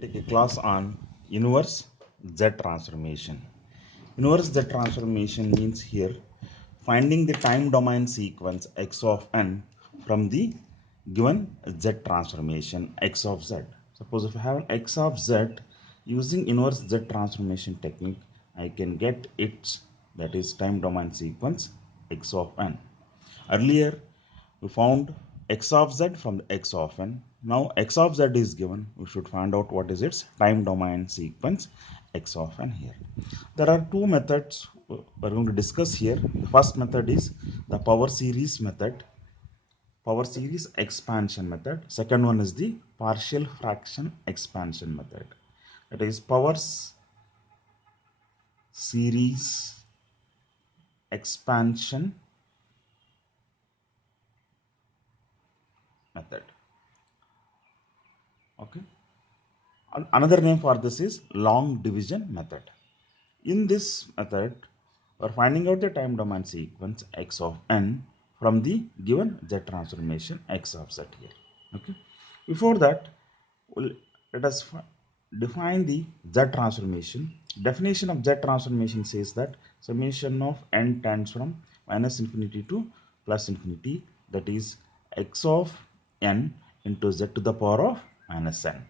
Take a class on inverse Z transformation. Inverse Z transformation means here finding the time domain sequence x of n from the given Z transformation x of z. Suppose if I have an x of z, using inverse Z transformation technique, I can get its, that is, time domain sequence x of n. Earlier we found x of z from the x of n. Now x of z is given. We should find out what is its time domain sequence x of n here. There are two methods we're going to discuss here. The first method is the power series method, power series expansion method. Second one is the partial fraction expansion method. That is power series expansion method. Okay. Another name for this is long division method. In this method, we are finding out the time domain sequence x of n from the given z transformation x of z here. Okay. Before that, let us define the z transformation. Definition of z transformation says that summation of n tends from minus infinity to plus infinity, that is x of n into z to the power of minus n.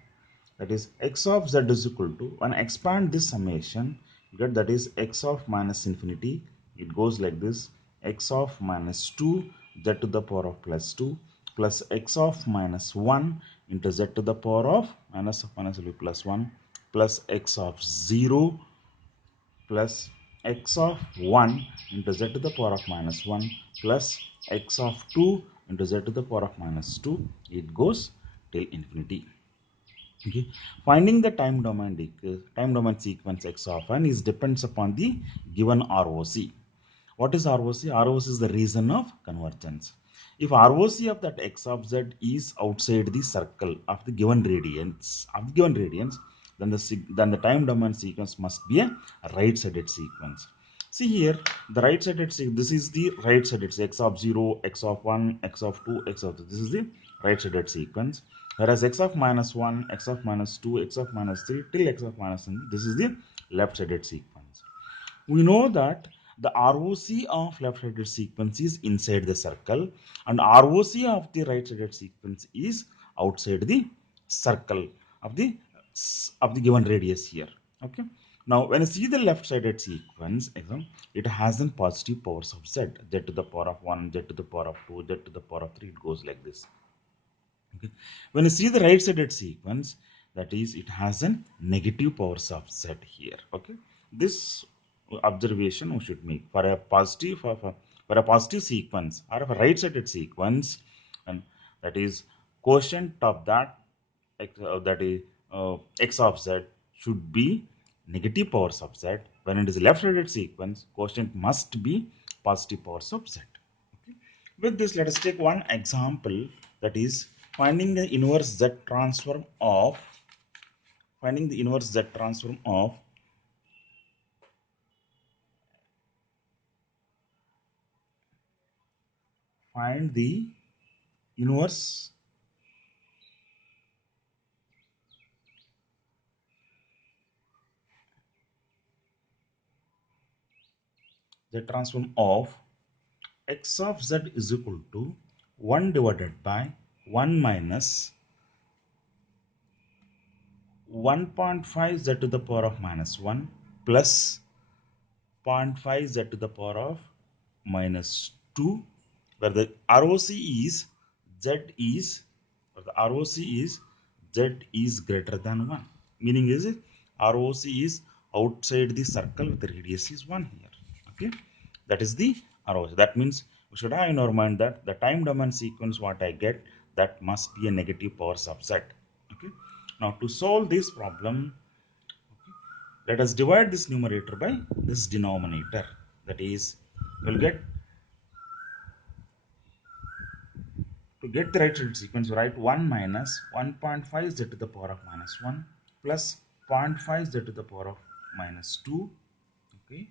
That is x of z is equal to, when I expand this summation, you get that is x of minus infinity, it goes like this, x of minus 2 z to the power of plus 2 plus x of minus 1 into z to the power of minus will be plus 1 plus x of 0 plus x of 1 into z to the power of minus 1 plus x of 2 into z to the power of minus 2. It goes till infinity. Okay. Finding the time domain sequence x of n is depends upon the given ROC. What is ROC? ROC is the reason of convergence. If ROC of that x of z is outside the circle of the given radians, then the time domain sequence must be a right-sided sequence. See here, the right-sided sequence. This is the right-sided x of 0, x of 1, x of 2, x of 3. This is the right-sided sequence. Whereas x of minus 1, x of minus 2, x of minus 3 till x of minus n, this is the left-sided sequence. We know that the ROC of left-sided sequence is inside the circle and ROC of the right-sided sequence is outside the circle of the given radius here. Okay. Now, when you see the left-sided sequence, it has a positive powers of z to the power of 1, z to the power of 2, z to the power of 3. It goes like this. Okay. When you see the right-sided sequence, that is, it has a negative powers of z here. Okay. This observation we should make for a positive for a positive sequence or a right-sided sequence, and that is quotient of that x of z should be negative powers of z. When it is a left-sided sequence, quotient must be positive powers of z. Okay. With this, let us take one example, that is finding the inverse z transform of find the inverse z transform of x of z is equal to 1 divided by 1 minus 1.5 z to the power of minus 1 plus 0.5 z to the power of minus 2, where the ROC is z is or the ROC is z is greater than 1, meaning is ROC is outside the circle with the radius is 1 here. Okay, that is the ROC. That means we should have in our mind that the time domain sequence what I get, that must be a negative powers of z. Okay, now to solve this problem, let us divide this numerator by this denominator. That is, we'll get, to get the right-sided sequence, we write 1 minus 1.5 z to the power of minus 1 plus 0.5 z to the power of minus 2. Okay,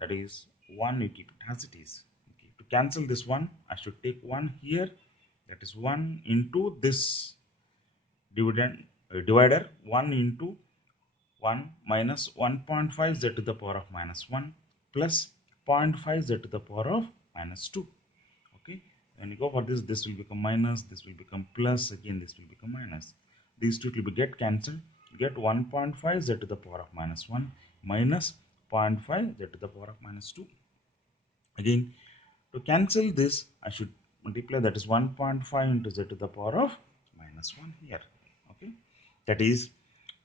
that is 1, you keep it as it is. Okay, to cancel this one, I should take 1 here, that is 1 into this dividend divider 1 into 1 minus 1.5 z to the power of minus 1 plus 0.5 z to the power of minus 2. Okay, when you go for this will become minus, this will become plus, again this will become minus. These two will be get cancelled. You get 1.5 z to the power of minus 1 minus 0.5 z to the power of minus 2. Again, to cancel this, I should multiply, that is 1.5 into z to the power of minus 1 here. Okay, that is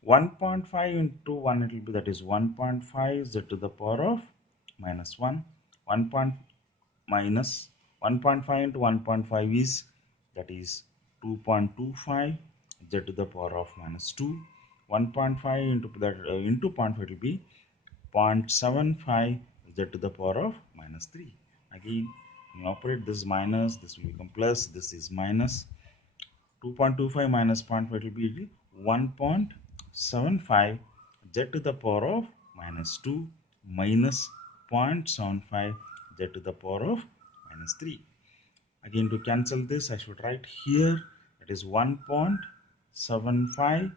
1.5 into 1, it will be, that is 1.5 z to the power of minus 1. 1 point minus 1.5 into 1.5 is, that is 2.25 z to the power of minus 2. 1.5 into that into 0.5 will be 0.75 z to the power of minus 3. Again, you operate this minus, this will become plus, this is minus. 2.25 minus 0.5 will be 1.75 z to the power of minus 2 minus 0.75 z to the power of minus 3. Again, to cancel this, I should write here, it is 1.75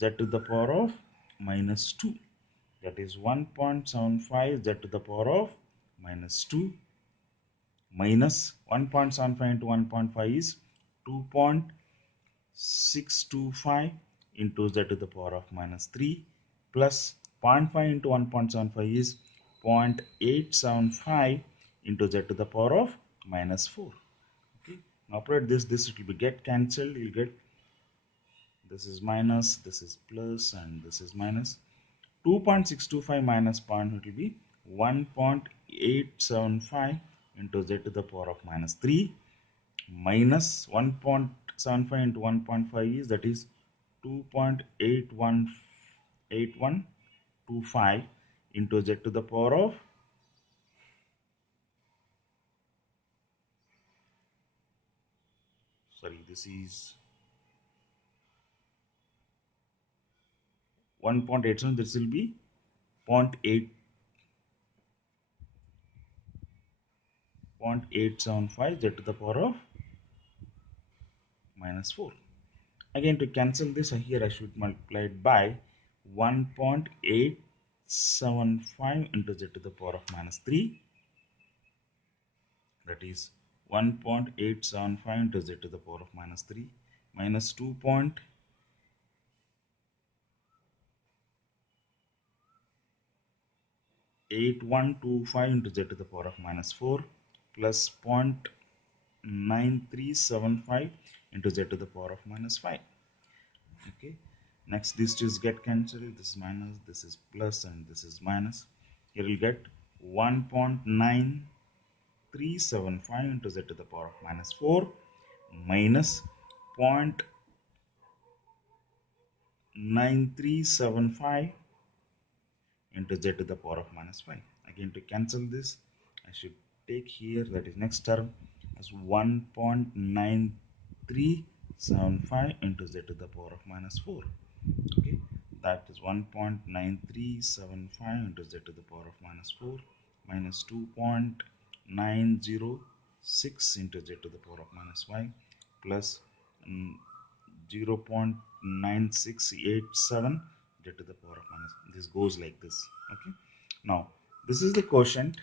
z to the power of minus 2. That is 1.75 z to the power of minus 2 minus 1.75 into 1.5 is 2.625 into z to the power of minus 3 plus 0.5 into 1.75 is 0.875 into z to the power of minus 4. Okay, now operate this will be get cancelled. You'll get, this is minus, this is plus, and this is minus. 2.625 minus 0.5 will be 1.875 into z to the power of minus 3 minus 1.75 into 1.5 is, that is 2.8125 into z to the power of, sorry, this is 1.87, this will be 0.875 z to the power of minus 4. Again, to cancel this, here I should multiply it by 1.875 into z to the power of minus 3, that is 1.875 into z to the power of minus 3 minus 2.8125 into z to the power of minus 4 plus 0.9375 into z to the power of minus 5. Okay, next these two get cancelled, this is minus, this is plus, and this is minus. Here we'll get 1.9375 into z to the power of minus 4 minus 0.9375 into z to the power of minus 5. Again, to cancel this, I should take here, that is next term as 1.9375 into z to the power of minus 4. Okay, that is 1.9375 into z to the power of minus 4 minus 2.906 into z to the power of minus 5 plus 0.9687 z to the power of minus. This goes like this. Okay, now this is the quotient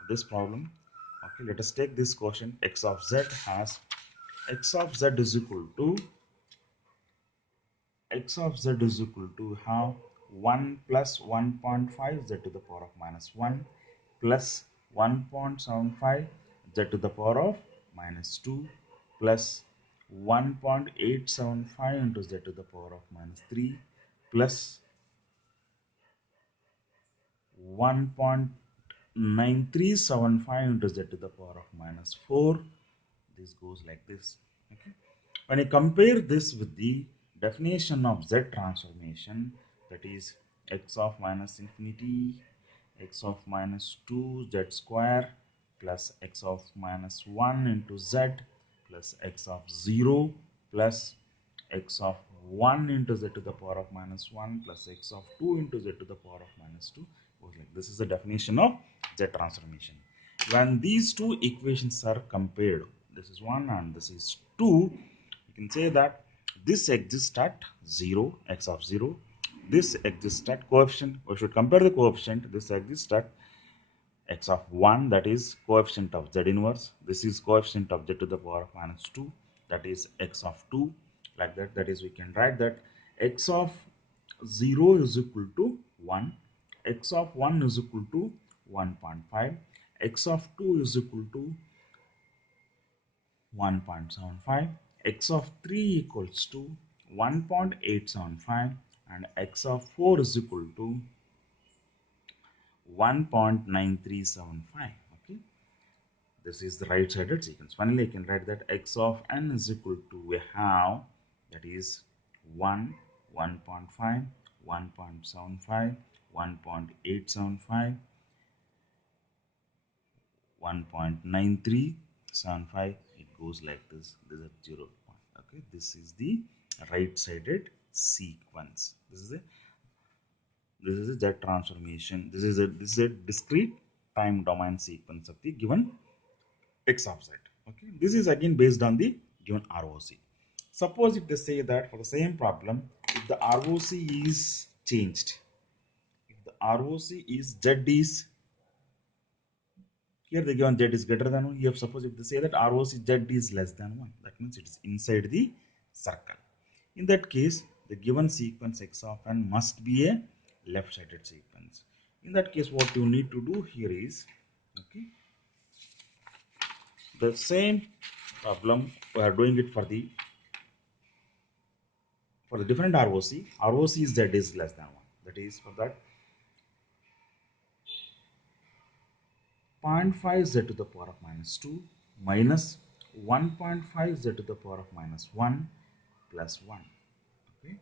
of this problem. Okay, let us take this quotient. X of z has, x of z is equal to, x of z is equal to have 1 plus 1.5 z to the power of minus 1 plus 1.75 z to the power of minus 2 plus 1.875 into z to the power of minus 3 plus 1.9375 into z to the power of minus 4. This goes like this. Okay, when you compare this with the definition of z transformation, that is x of minus infinity, x of minus 2 z square plus x of minus 1 into z plus x of 0 plus x of 1 into z to the power of minus 1 plus x of 2 into z to the power of minus 2 goes like this. Is the definition of z transformation. When these two equations are compared, this is 1 and this is 2, you can say that This exists at 0, x of 0. This exists at coefficient. We should compare the coefficient. This exists at x of 1, that is coefficient of z inverse. This is coefficient of z to the power of minus 2, that is x of 2, like that. That is, we can write that x of 0 is equal to 1, x of 1 is equal to 1.5, x of 2 is equal to 1.75, x of 3 equals to 1.875, and x of 4 is equal to 1.9375. Okay, this is the right-sided sequence. Finally, I can write that x of n is equal to, we have, that is 1, 1.5, 1.75, 1.875, 1.9375. It goes like this. This is 0. Okay, this is the right-sided sequence. This is a z transformation. This is a discrete time domain sequence of the given x of z. Okay, this is again based on the given ROC. Suppose if they say that for the same problem, if the ROC is changed, if the ROC is z is, here the given z is greater than 1. Here suppose if they say that ROC z is less than 1, that means it is inside the circle. In that case, the given sequence x of n must be a left-sided sequence. In that case, what you need to do here is, okay, the same problem we are doing it for the different ROC. ROC is z is less than 1. That is, for that 0.5 z to the power of minus 2 minus 1.5 z to the power of minus 1 plus 1. Okay,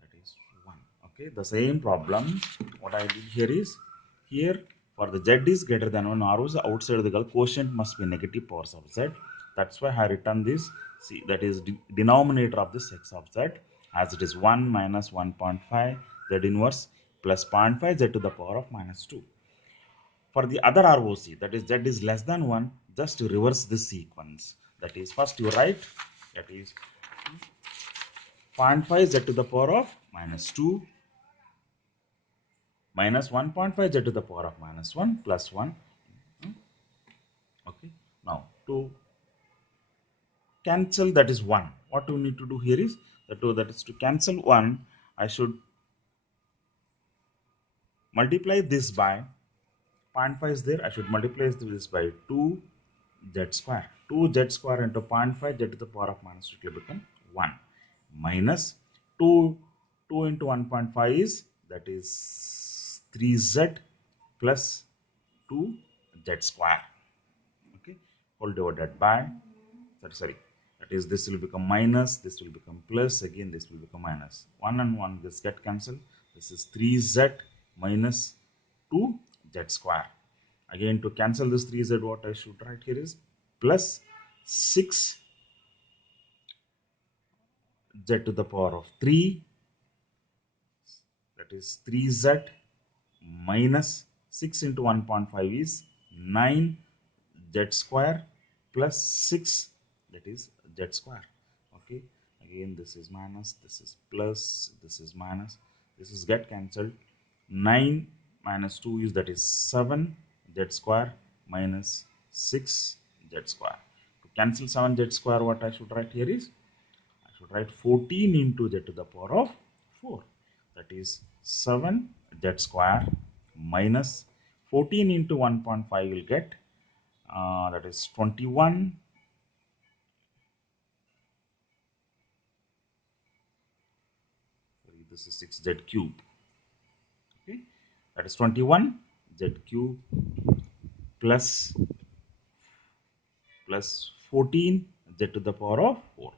that is 1. Okay, the same problem what I did here is, here for the z is greater than 1, ROC outside the quotient must be negative powers of z. That's why I written this. See, that is denominator of this x of z, as it is 1 minus 1.5 z inverse plus 0.5 z to the power of minus 2. For the other ROC, that is z is less than 1, just to reverse this sequence. That is, first you write, that is 0.5 z to the power of minus 2 minus 1.5 z to the power of minus 1 plus 1. Okay, now to cancel, that is 1. What you need to do here is, that is to cancel 1, I should multiply this by 0.5 is there, I should multiply this by 2 z square. 2 z square into 0.5 z to the power of minus 2, it will become 1 minus 2 into 1.5 is, that is 3z plus 2 z square. Okay, whole divided by, sorry, that is, this will become minus, this will become plus, again this will become minus. 1 and 1 this get cancelled. This is 3z minus 2z square. Again, to cancel this 3z, what I should write here is plus 6z to the power of 3, that is 3z minus 6 into 1.5 is 9z square plus 6, that is z square. Okay, again this is minus, this is plus, this is minus, this is get cancelled. 9 minus 2 is, that is 7 z square minus 6 z square. To cancel 7 z square, what I should write here is, I should write 14 into z to the power of 4, that is 7 z square minus 14 into 1.5 will get, that is 21, this is 6z cube. Okay, that is 21 z cube plus 14 z to the power of 4.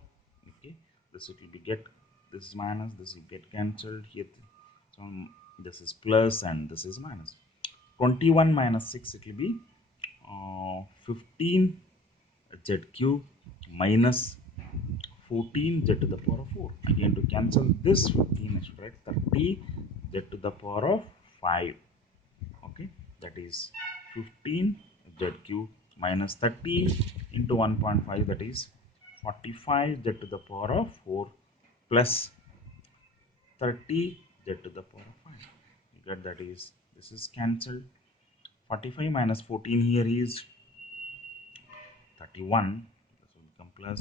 Okay, this will be get, this is minus, this will get cancelled here. So this is plus and this is minus. 21 minus 6, it will be 15 z cube minus 14 z to the power of 4. Again, to cancel this 15, I should write 30 z to the power of 5. Okay, that is 15 z cube minus 30 into 1.5, that is 45 z to the power of 4 plus 30 z to the power of 5. You get that is, this is cancelled. 45 minus 14 here is 31. This will become plus,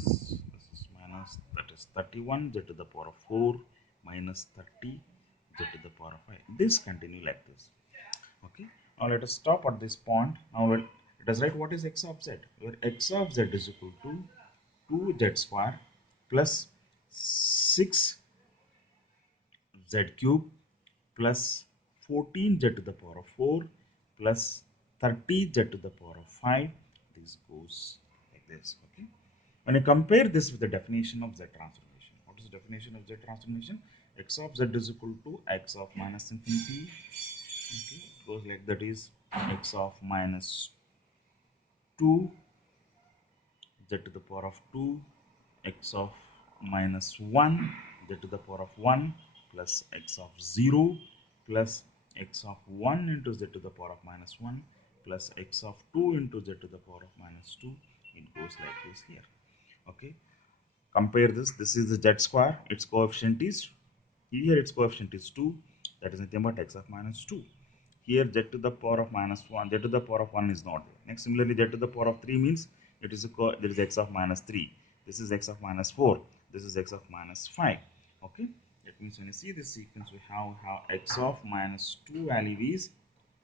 this is minus, that is 31 z to the power of 4 minus 30 z to the power of 5. This continue like this. Okay, now let us stop at this point. Now let us write what is x of z, where x of z is equal to 2z square plus 6z cube plus 14z to the power of 4 plus 30z to the power of 5. This goes like this. Okay, when you compare this with the definition of z transformation, what is the definition of z transformation? X of z is equal to x of minus infinity. Okay, it goes like that is x of minus 2 z to the power of 2, x of minus 1 z to the power of 1 plus x of 0 plus x of 1 into z to the power of minus 1 plus x of 2 into z to the power of minus 2. It goes like this here. Okay, compare this. This is the z square, its coefficient is, here its coefficient is 2, that is nothing but x of minus 2. Here z to the power of minus 1, z to the power of 1 is not there. Next, similarly z to the power of 3 means it is there is x of minus 3, this is x of minus 4, this is x of minus 5. Okay, that means when you see this sequence, we have x of minus 2 value is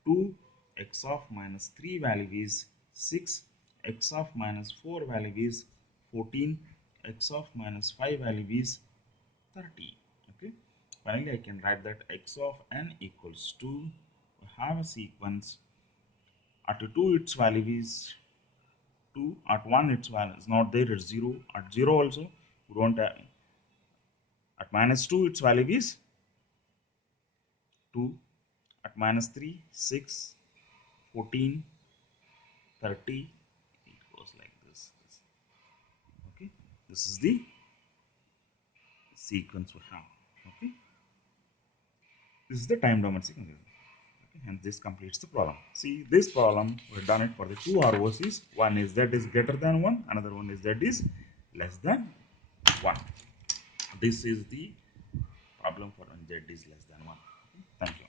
2, x of minus 3 value is 6, x of minus 4 value is 14, x of minus 5 value is 30. Okay, finally I can write that x of n equals to, we have a sequence, at 2 its value is 2, at 1 its value is not there, it's 0, at 0 also we don't have, at minus 2 its value is 2, at minus 3 6, 14, 30. It goes like this. Okay, this is the sequence we have. Okay, this is the time domain sequence. Okay, and this completes the problem. See, this problem we've done it for the two ROCs. One is z is greater than 1, another one is z is less than 1. This is the problem for when z is less than 1. Okay, thank you.